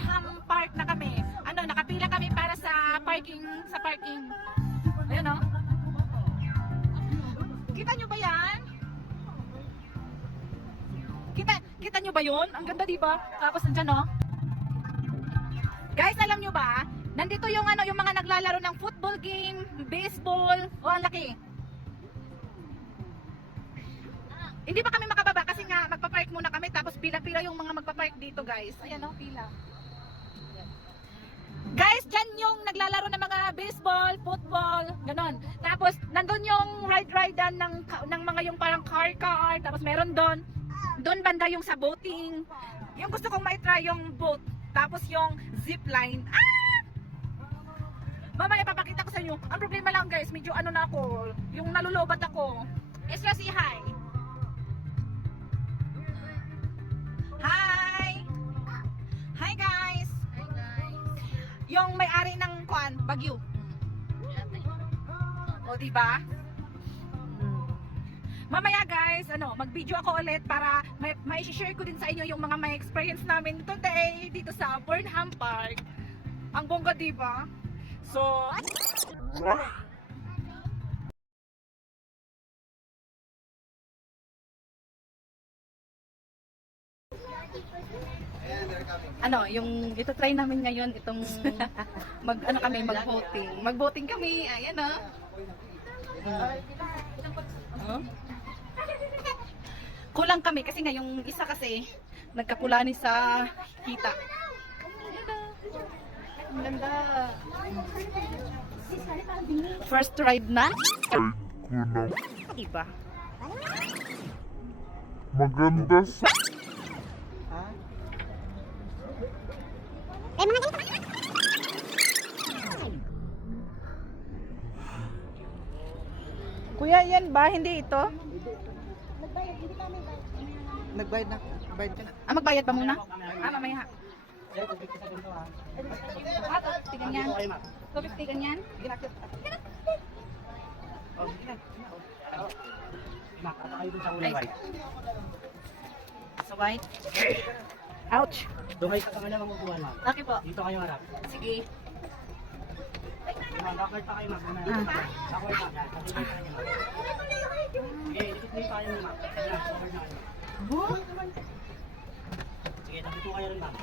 Burnham Park na kami. Ano, nakapila kami para sa parking. Ayun o. Kita nyo ba yan? Kita nyo ba yun? Ang ganda diba? Tapos nandyan o. Guys, alam nyo ba? Nandito yung ano, yung mga naglalaro ng football game, baseball. Oh, ang laki. Hindi pa kami makababa kasi nga magpa-park muna kami tapos pila-pila yung mga magpa-park dito, guys. Ayan oh, pila. Guys, dyan yung naglalaro ng mga baseball, football, ganon. Tapos nandun yung ride-ridean ng mga yung parang car, tapos meron doon banda yung sa boating. Yung gusto kong ma-try yung boat, tapos yung zip line. Ah! Mamaya papakita ko sa inyo. Ang problema lang guys, medyo ano na ako, yung nalulobat ako. Esra, say hi. Hi! Hi guys! Hi guys. Yung may-ari ng kuan, Bagyo. O diba? Mamaya guys, ano, mag-video ako ulit para mai-share ko din sa inyo yung mga may experience namin today dito sa Burnham Park. Ang bongga, diba? So, ano, yung ito try namin ngayon itong mag-voting. Mag-voting kami. Ayan oh. Oh. Kulang kami kasi nga yung isa kasi nagkapulani sa kita. Ang ganda. First ride na? Iba. Maganda sa... Kuya, yan ba? Hindi ito? Nagbayad na. Bayad ka na. Ah, magbayad ba muna? Ah, mamaya. Ah, 250 ganyan. 250 ganyan. Ay. Sa white. Ouch. Duhay ka kanya mga upuan, ma'am. Okay po. Dito kayo harap. Sige. Ma'am, backward pa kayo, ma'am. Backward pa. Sabay ka kanya, ma'am. Sige, dikit na tayo, ma'am. Kanya, forward na kayo, ma'am. Sige, tabi po kayo rin, ma'am.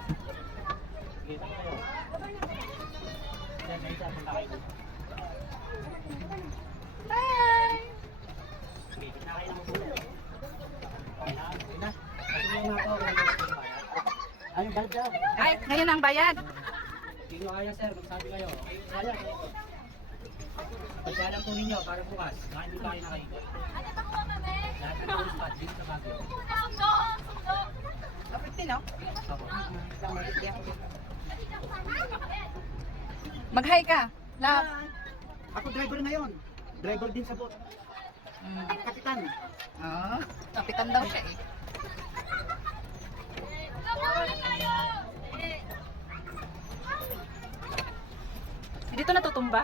Sige, tabi kayo. Yan, guys, punta kayo. Bye! Sige, dikit na kayo ng upuan. Okay na? Okay na? Kasi yung mga to, ayun, bayad dyan. Ay, ngayon ang bayad. Sino kaya, sir? Magsabi kayo. Kaya. Pagkalam po ninyo para bukas. Hindi tayo nakaikot. Lahat ng tourist spot dito sa Baguio. Kapit no? Opo. Mag-hi ka. Love. Ako driver ngayon. Driver din sa boat. Kapitan. Ah, kapitan daw siya eh. Dito natutumba?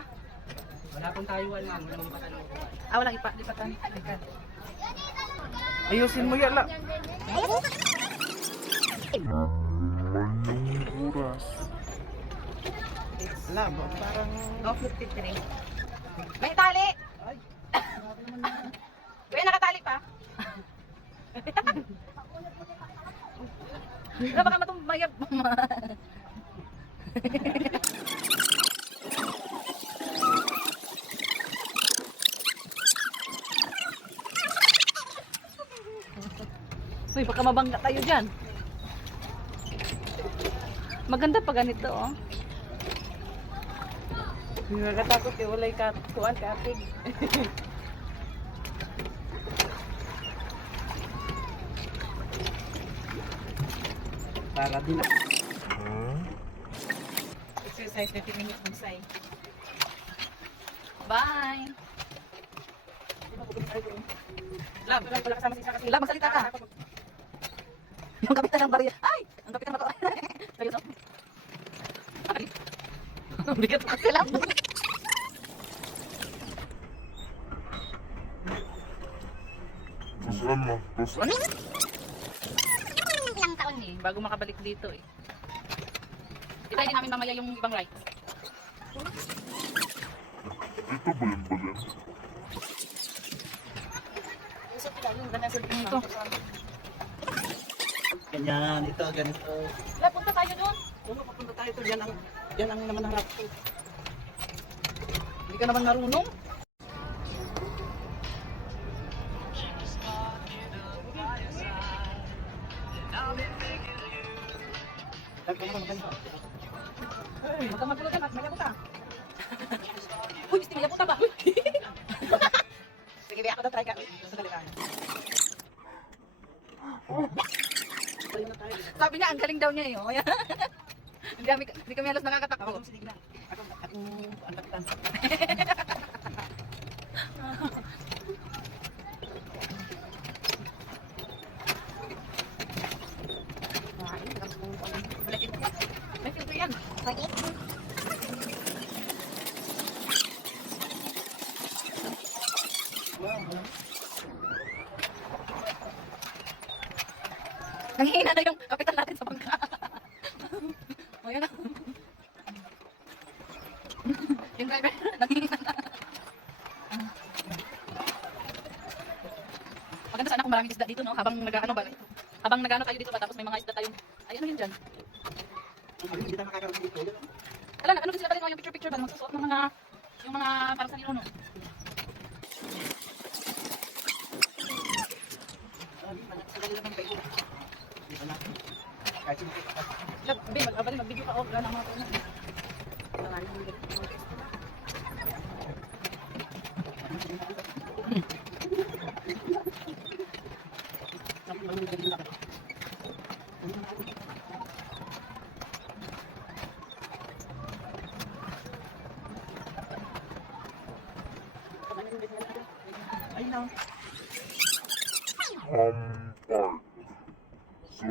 Wala pong tayuan, ma'am. Walang ipatan ng upuan. Ah, walang lipatan. Ayusin mo yan lang. Wala, parang... Oh, 53. May tali! Kuya, nakatali pa? Wala, baka matumbayab. Uy, baka mabangga tayo dyan. Maganda pa ganito, oh. Hindi nakatakot eh, walay kuan kapig. Para din. Exercise 30 minutes magsay. Bye! Lab, wala kasama si isa kasi. Lab, magsalita ka. Yung kapitan ng barya. Ay! Ang kapitan ng barya. Seryoso? Ay! Bigat pa kasi Lab. Tapos ano? Ilang taon eh, bago makabalik dito eh. Itry din namin mamaya yung ibang rides. Ito ba yung balen? Ito. Ganyan, ito, ganito. Wala, punta tayo doon. Kung mapapunta tayo ito, yan ang naman harap ko. Hindi ka naman marunong. Huwag kang magpulutan at maya punta. Uy, Misty, maya punta ba? Sige, di ako na try ka. Sandali lang. Sabi niya, ang galing daw niya eh. Oh. Hindi kami halos nakakatakbo. Sige na. Ako, ang kapitan. May filter yan. Nanghihina na yung kapitan natin sa bangka. O, yan na. Yung driver, nanghihina na. Maganda sana kung maraming isda dito, no? Habang nag-ano tayo dito ba, tapos may mga isda tayong, ay ano yun dyan? Hindi tayo makakaroon dito. Wala na, ano din sila tayo yung picture ba, magsusuot ng mga, yung mga parang sa nilono. Mag-video ka, oh, wala na mga tunan. Ayun lang. Park. So,